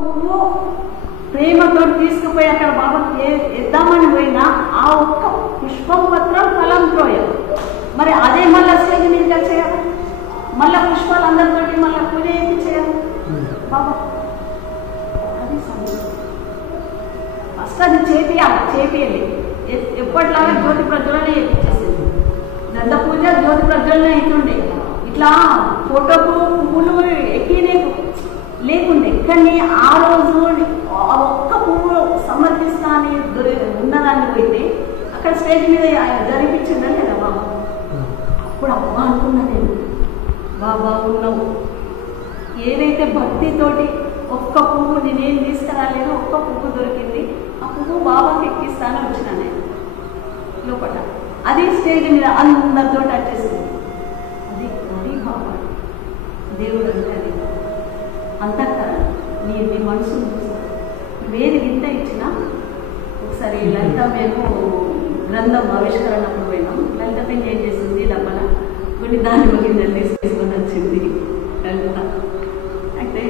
పువ్వు ప్రేమతో తీసుకుపోయి అక్కడ బాబాకి ఇద్దామని పోయినా ఆ ఒక్క పుష్పం పత్రం ఫలం త్రోయ. మరి అదే మళ్ళీ స్టేజ్ మీద చేయాలి, మళ్ళీ పుష్పాలు అందరితోటి మళ్ళీ పూజ ఏంటి చేయాలి బాబా. అది ఫస్ట్ అది చేపియాలి. ఎప్పటిలాగా జ్యోతి ప్రజ్వలనే చేసేది. దంత పూజ జ్యోతి ప్రజ్వలనే అవుతుండే. ఇట్లా ఫోటోకు పువ్వులు ఎక్కినే లేకుండే. కానీ ఆ రోజు ఒక్క పువ్వు సమర్పిస్తా అని ఉన్నదాన్ని పోయితే అక్కడ స్టేజ్ మీద జరిపించిందా లేదా బాబా. అప్పుడు అమ్మా అనుకున్నా నేను, బాబా ఉన్నావు. ఏదైతే భక్తితోటి ఒక్క పువ్వు నేనేం తీసుకురాలేదు, ఒక్క పువ్వు దొరికింది, ఆ పువ్వు బాబాకి ఎక్కిస్తాను వచ్చినా నేను లోపల. అది స్టేజ్ మీద అందరితో టచ్ చేసింది. అది బాబా దేవుడు అంటే అది అంతఃకరణ. నీ మనసును చూస్తాను. వేది గింత ఇచ్చినా ఒకసారి లలిత మేము గ్రంథం ఆవిష్కరణప్పుడు పోయినాం. లలిత పెళ్లి ఏం చేసింది డబ్బల కొన్ని దాని గింజలు తీసుకొని వచ్చింది లలిత. అయితే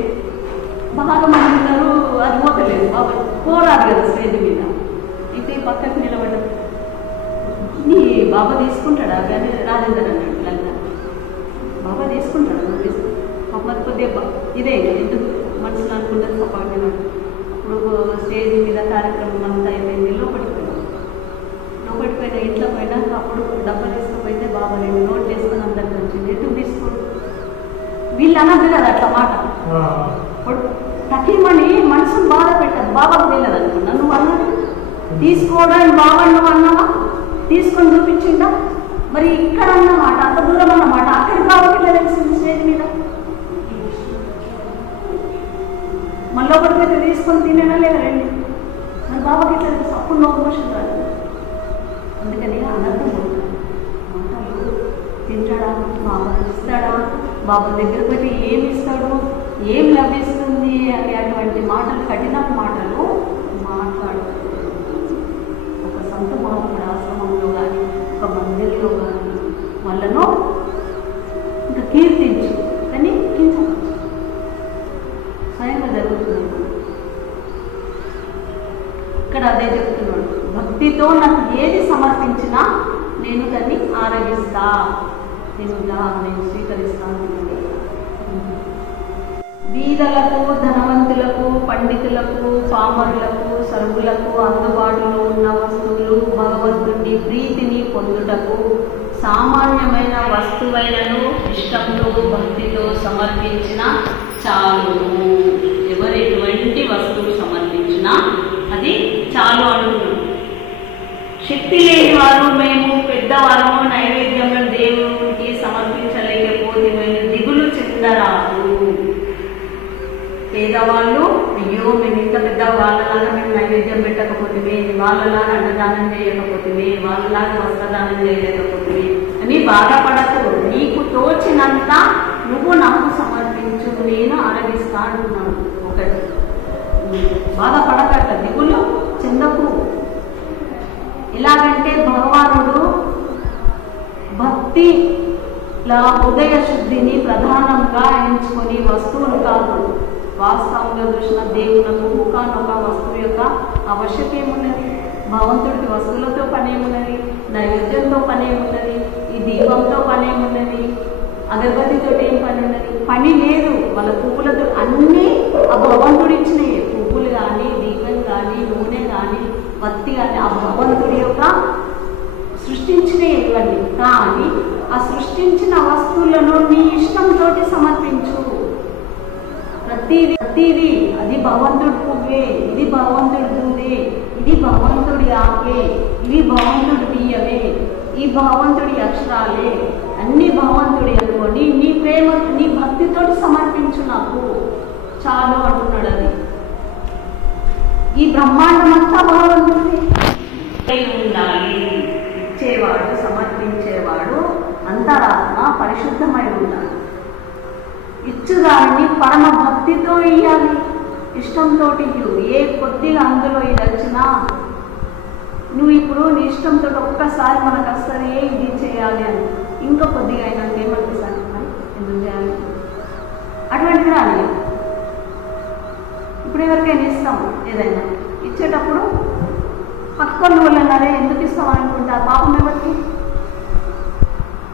బాగా మంది ఉన్నారు, అది పోతలేదు బాబా పోరాదు కదా స్టేజ్ మీద. అయితే పక్కకు నిలబడ్డారు. నీ బాబా తీసుకుంటాడా కానీ రాజేందర్ అన్నాడు లలిత. బాబా తీసుకుంటాడా నువ్వు తీసుకుంటా మరి కొద్దిగా ఇదే ఎందుకు మనసులో అనుకుంటుంది పక్కన. అప్పుడు స్టేజ్ మీద కార్యక్రమం అంతా అయిపోయింది. లోపడిపోయిన ఇంట్లో పోయినాక అప్పుడు డబ్బా తీసుకుపోయితే బాబా నేను నోట్ చేసుకుని అందరికి వచ్చింది. ఎందుకు తీసుకోడు వీళ్ళు అనద్దు కదా అట్లా మాట. ఇప్పుడు తకీమని మనసును బాధ పెట్టదు. బాబాకు తెలియదు అనుకున్నా. నువ్వు అన్నాడు తీసుకోవడానికి బాబా నువ్వు అన్నావా, తీసుకొని చూపించిందా. మరి ఇక్కడ అన్నమాట అంత దూరం అన్నమాట. అక్కడికి బాబాకి ఇట్లా తెలిసింది స్టేజ్ మీద. మళ్ళీ ఒకటికైతే తీసుకొని తినేనా లేదా రండి. మరి బాబాకి ఇట్లా తెలుసు. అప్పుడు నో మోషన్ రాదు. అందుకని అనర్థం మాటలు తింటాడా, బాబా ఇస్తాడా, బాబా దగ్గర పెట్టి ఏమి ఇస్తాడు, ఏం లభిస్తుంది అని అటువంటి మాటలు, కఠిన మాటలు మాట్లాడదు. ఒక సంత మహాత్ముడు ఆశ్రమంలో కానీ ఒక మందిరంలో కానీ వాళ్ళను ఇంకా కీర్తించు కానీ కించవచ్చు. స్వయంగా జరుగుతుంది. ఇక్కడ అదే చెప్తున్నాడు. భక్తితో నాకు ఏది సమర్పించినా నేను దాన్ని ఆరగిస్తా, నేను స్వీకరిస్తాను. బీదలకు, ధనవంతులకు, పండితులకు, పామరులకు, సరుకులకు అందుబాటులో ఉన్న వస్తువులు భగవంతుడి ప్రీతిని పొందుటకు సామాన్యమైన వస్తువైనను ఇష్టంతో భక్తితో సమర్పించిన చాలు. ఎవరు ఎటువంటి వస్తువు సమర్పించినా అది చాలు అంటున్నాడు. శక్తి లేని వారు మేము పెద్దవారము నైవేద్యంలో దేవునికి సమర్పించలేకపోతే దిగులు చెందరాదు. పేదవాళ్ళు అయ్యో మేము ఇంత పెద్ద వాళ్ళలాగా మేము నైవేద్యం పెట్టకపోతే, వాళ్ళలాగా అన్నదానం చేయకపోతే, వాళ్ళలాగా వస్త్రదానం చేయలేకపోతే అని బాధపడకు. నీకు తోచినంత నువ్వు నాకు సమర్పించు, నేను ఆరగిస్తా అంటున్నాను. ఒకటి బాధపడకట, దిగులు చెందకు. ఎలాగంటే భగవానుడు భక్తిలా హృదయ శుద్ధిని ప్రధానంగా ఎంచుకొని వస్తువులు కాదు, వాస్తవంగా చూసిన దేవునకు ఒకనొక వస్తువు యొక్క ఆవశ్యకేమున్నది. భగవంతుడికి వస్తువులతో పనేమున్నది, నైవేద్యంతో పనేమున్నది, ఈ దీపంతో పనేమున్నది, అగరబత్తితో ఏం పని ఉన్నది? పని లేదు. వాళ్ళ పువ్వులతో అన్నీ ఆ భగవంతుడు ఇచ్చినాయి. పువ్వులు కానీ, దీపం కానీ, నూనె కానీ, వత్తి కానీ ఆ భగవంతుడి యొక్క సృష్టించినవి ఇవన్నీ. కానీ ఆ సృష్టించిన వస్తువులను నీ ఇష్టంతో సమర్పించు. ప్రతిదీ అది భగవంతుడి పువ్వే, ఇది భగవంతుడి దూదే, ఇది భగవంతుడి ఆకే, ఇవి భగవంతుడి బియ్యమే, ఈ భగవంతుడి అక్షరాలే, అన్ని భగవంతుడి అనుకోండి. నీ ప్రేమ నీ భక్తితో సమర్పించు, నాకు చాలు అంటున్నాడు. అది ఈ బ్రహ్మాండం అంతా భగవంతుడి ఉండాలి. ఇచ్చేవాడు, సమర్పించేవాడు అంతరాత్మ పరిశుద్ధమై ఉండాలి. ఇచ్చుదాన్ని పరమ భక్తితో ఇయ్యాలి, ఇష్టంతో ఇయ్యు. ఏ కొద్దిగా అందులో ఇది వచ్చినా నువ్వు ఇప్పుడు నీ ఇష్టంతో ఒక్కసారి మనకు వస్తుంది ఇది చేయాలి అని, ఇంకా కొద్దిగా అయినా ఏమనిపిస్తాను మరి ఎందుకు చేయాలి అటువంటిది రాని. ఇప్పుడు ఎవరికైనా ఇస్తాం ఏదైనా ఇచ్చేటప్పుడు పక్కన వాళ్ళు అన్నారే ఎందుకు ఇస్తాం అనుకుంటారు. పాపం ఎవరికి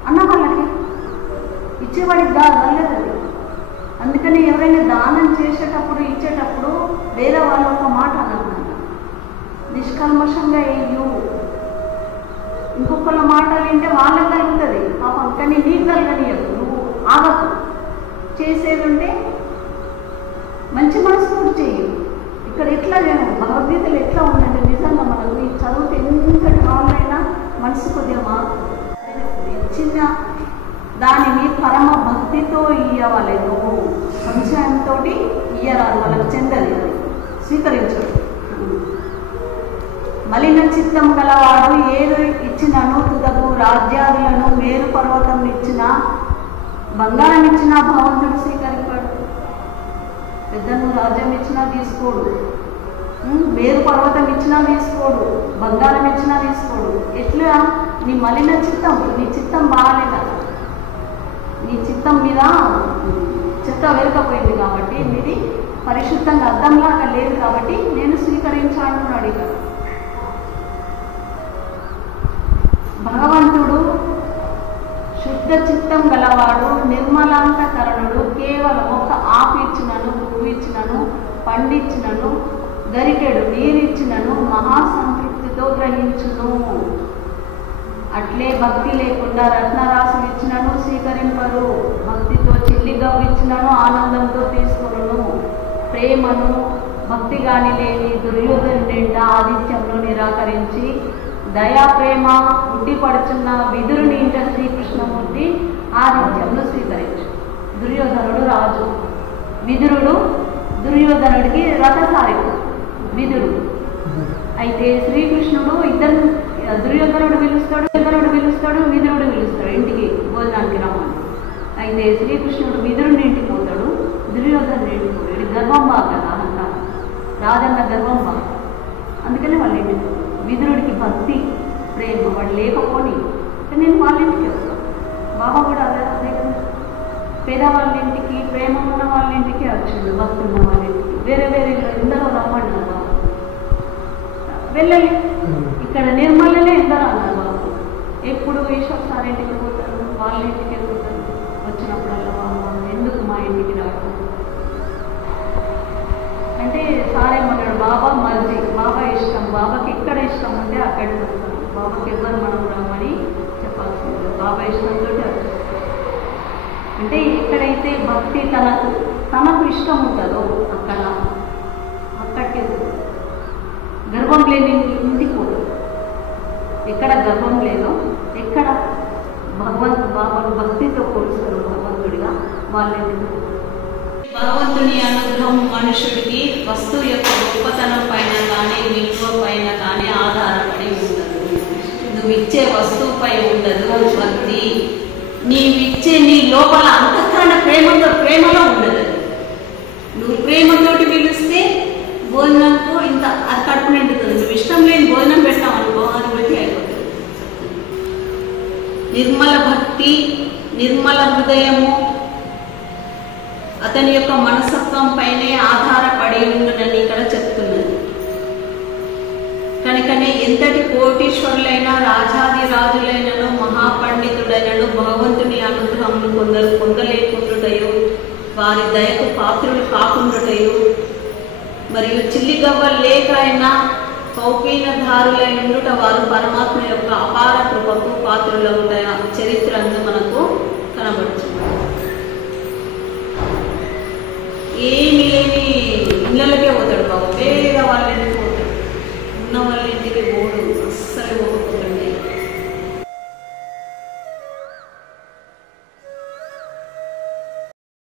అన్న వాళ్ళకి ఇచ్చేవాడికి కాదు వాళ్ళేది. అందుకని ఎవరైనా దానం చేసేటప్పుడు ఇచ్చేటప్పుడు వేరే వాళ్ళు ఒక మాట అన్నమాట, నిష్కల్మషంగా వేయు. ఇంకొకళ్ళ మాటలు వింటే వాళ్ళకి కలుగుతుంది పాపం, కానీ నీకు కలగనియదు. నువ్వు ఆగకు, చేసేది ఉంటే మంచి మనసుతో చెయ్యి. ఇక్కడ ఎట్లా నేను భగవద్గీతలు ఎట్లా ఉందంటే నిజంగా మనకు ఈ చదివితే ఎంతటి వాళ్ళైనా మనసు కొద్దిగా మారుతుంది. చిన్న దానిని పరమ భక్తితో ఇయ్యవాలి. నువ్వు సంశయంతో ఇయ్యరాదు, వాళ్ళకి చెందది, అది స్వీకరించడు. మలిన చిత్తం గలవాడు ఏదో ఇచ్చినను తుదకు రాజ్యాదులను మేరు పర్వతం ఇచ్చిన బంగారం ఇచ్చినా భగవంతుడు స్వీకరించాడు. పెద్దను రాజ్యం ఇచ్చినా తీసుకోడు, మేరు పర్వతం ఇచ్చినా తీసుకోడు, బంగారం ఇచ్చినా తీసుకోడు. ఎట్లా నీ మలిన చిత్తం, నీ చిత్తం బాగాలేదా, నీ చిత్తం మీద చెత్త వెరకపోయింది కాబట్టి మీది పరిశుద్ధంగా అర్థంలాగా లేదు కాబట్టి నేను స్వీకరించాను ఇక. భగవంతుడు శుద్ధ చిత్తం గలవాడు, నిర్మలాంతకరణుడు. కేవలం ఒక ఆకు ఇచ్చినను, పువ్వు ఇచ్చినను, పండిచ్చినను, గరిటెడు నీరిచ్చినను మహాసంతృప్తితో గ్రహించును. అట్లే భక్తి లేకుండా రత్నరాశులు ఇచ్చినను స్వీకరింపరు. భక్తితో చిల్లి గవ్విచ్చినను ఆనందంతో తీసుకొను. ప్రేమను భక్తి గాని లేని దుర్యోధను నిండా ఆదిత్యంలో నిరాకరించి దయా ప్రేమ ఉట్టిపడుచున్న విదురుని ఇంట శ్రీకృష్ణమూర్తి ఆదిత్యంలో స్వీకరించు. దుర్యోధనుడు రాజు, విదురుడు దుర్యోధనుడికి రథసారిడు విదురుడు. అయితే శ్రీకృష్ణుడు ఇద్దరు, దుర్యోధనుడు పిలుస్తాడు, విదురుడు పిలుస్తాడు ఇంటికి భోజనానికి రమ్మని. అయితే శ్రీకృష్ణుడు విదురుని ఇంటికి పోతాడు, దుర్యోధనుడు ఇంటికి పోతాడు. ఇది గర్వం బాగా కదా, అహంకారం, రాజన్న గర్వం బాగా. అందుకని వాళ్ళ ఇంటికి విదురుడికి భక్తి ప్రేమ వాడు లేకపోని నేను వాళ్ళ ఇంటికి వస్తాను. బాబా కూడా అదే కదా, పేదవాళ్ళ ఇంటికి ప్రేమ ఉన్న వాళ్ళ ఇంటికి వచ్చిండు, భక్తి ఉన్న వాళ్ళ ఇంటికి. వేరే వేరే ఎందరో రమ్మన్నారు బాబా, వెళ్ళలే. ఇక్కడ నిర్మలనే ఎందరో అన్నారు బాబు. ఎప్పుడు ఈశ్వర్ సార్ ఇంటికి పోతారు, వాళ్ళ ఇంటికి పోతారు. వచ్చినప్పుడల్లా బాబా ఎందుకు మా ఇంటికి రావడం అంటే సార్ ఏమన్నాడు, బాబా మర్జీ, బాబా ఇష్టం, బాబాకి ఎక్కడ ఇష్టం ఉంటే అక్కడికి వస్తాను, బాబాకి ఎవరు మనం రమ్మని చెప్పాల్సింది, బాబా ఇష్టంతో వచ్చేస్తాం. అంటే ఎక్కడైతే భక్తి తనకు ఇష్టం ఉంటుందో అక్కడికి గర్వం లేని ఇంటికి పోతుంది. ఎక్కడ గర్వం లేదో, ఎక్కడ బాబాను భక్తితో పోలుస్తారు భగవంతుడిగా, వాళ్ళ భగవంతుని అనుగ్రహం మనుషుడికి వస్తువు యొక్క గొప్పతనం పైన కానీ విలువ పైన కానీ ఆధారపడి ఉండదు. నువ్వు ఇచ్చే వస్తువుపై ఉండదు భక్తి. నీవిచ్చే నీ లోపల అంతఃకరణ ప్రేమలో ఉండదు. నువ్వు ప్రేమతోటి పిలిస్తే భోజనంతో ఇంత అది కడుపు నిండుతుంది. నువ్వు ఇష్టం లేని భోజనం పెట్టావు అనుకో, అది బట్టి అయిపోతుంది. నిర్మల భక్తి, నిర్మల హృదయము అతని యొక్క మనస్తత్వం పైనే ఆధారపడి ఉండునని ఇక్కడ చెప్తున్నది. కనుకనే ఎంతటి కోటీశ్వరులైనా, రాజాది రాజులైనను, మహాపండితుడైనను భగవంతుని అనుగ్రహమును కొందరు పొందలేకుండుటయు, వారి దయకు పాత్రులు కాకుండుటయు, మరియు చిల్లిగవ్వలు లేక అయినా కౌపీనధారులై ఉండుట వారు పరమాత్మ యొక్క అపార కృపకు పాత్రులవుట చరిత్ర అందు మనకు కనబడుతుంది. ఏమి లేని ఇళ్ళకే పోతాడు బాబు, వేరే వాళ్ళ ఇంటికి పోతాడు, ఉన్న వాళ్ళ ఇంటికి పోడు, అస్సలు